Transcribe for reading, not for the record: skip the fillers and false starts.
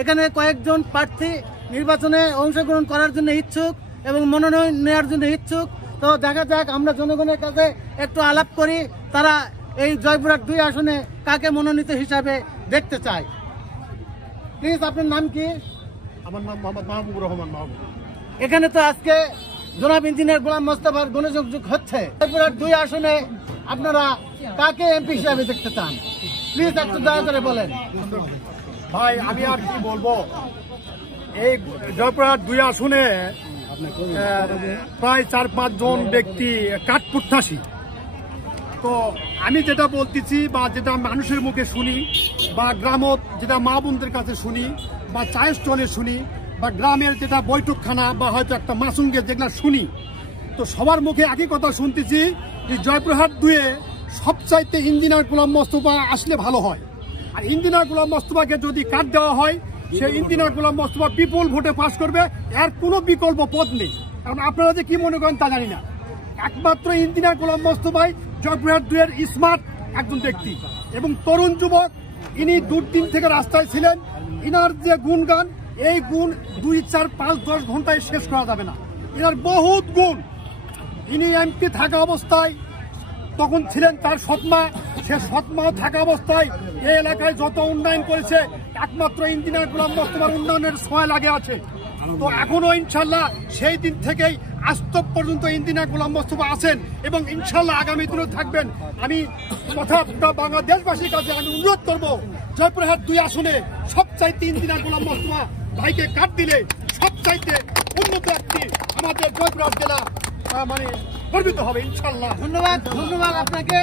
এখানে কয়েকজন প্রার্থী নির্বাচনে অংশগ্রহণ করার জন্য ইচ্ছুক এবং মনোনয়ন নেওয়ার জন্য ইচ্ছুক। তো দেখা যাক, আমরা জনগণের কাছে একটু আলাপ করি, তারা এই জয়পুরহাট 2 আসনে কাকে মনোনীত হিসাবে দেখতে চায়। প্লিজ, আপনার নাম কি? আমার নাম মোহাম্মদ মাহবুবুর রহমান মাহবুব। এখানে তো আজকে জনাব ইঞ্জিনিয়ার গোলাম মোস্তফার গণযোগ হচ্ছে। জয়পুরহাট 2 আসনে আপনারা কাকে এমপি হিসাবে দেখতে চান? প্লিজ একটু দয়া করে বলেন। ভাই, আমি আর কি বলবো, এই জয়পুরহাট 2 আসনে প্রায় 4-5 জন ব্যক্তি কাঠপ্রত্যাশী। তো আমি যেটা বলতেছি বা যেটা মানুষের মুখে শুনি বা গ্রামত যেটা মা বোনদের কাছে শুনি বা চায়ের স্টলে শুনি বা গ্রামের যেটা বৈঠকখানা বা হয়তো একটা মাসুঙ্গে যেগুলা শুনি, তো সবার মুখে একই কথা শুনতেছি যে জয়পুরহাট 2-এ সবচাইতে ইঞ্জিনিয়ার গোলাম মোস্তফা আসলে ভালো হয়। আর ইঞ্জিনিয়ার গোলাম মোস্তফাকে যদি কাট দেওয়া হয়, সে ইঞ্জিনিয়ার গোলাম মোস্তফা বিপুল ভোটে পাশ করবে, এর কোনো বিকল্প পথ নেই। কারণ আপনারা যে কি মনে করেন তা জানি না, একমাত্র ইঞ্জিনিয়ার গোলাম মোস্তফাই জয়পুরহাট 2-এর স্মার্ট একজন ব্যক্তি এবং তরুণ যুবক। ইনি দুর্দিন থেকে রাস্তায় ছিলেন। ইনার যে গুণগান, এই গুণ 2, 4, 5, 10 ঘন্টায় শেষ করা যাবে না। ইনার বহুত গুণ। ইনি এমপি থাকা অবস্থায় তখন ছিলেন তার সৎমা, সে সৎমাও থাকা অবস্থায় এই এলাকায় যত উন্নয়ন করেছে একমাত্র ইঞ্জিনিয়ার গোলাম মোস্তফার উন্নয়নের সময় লাগে আছে। তো এখনো ইনশাল্লাহ সেই দিন থেকেই আজ পর্যন্ত ইঞ্জিনিয়ার গোলাম মোস্তফা আছেন এবং ইনশাল্লাহ আগামী দিনেও থাকবেন। আমি কথা বাংলাদেশবাসীর কাছে আমি অনুরোধ করবো, জয়পুরহাট 2 আসনে সবচাইতে ইঞ্জিনিয়ার গোলাম মোস্তফা ভাইকে কাট দিলে সবচাইতে উন্নত একটি আমাদের জয়পুরহাট জেলা মানে গর্বিত হবে ইনশাল্লাহ। ধন্যবাদ আপনাকে।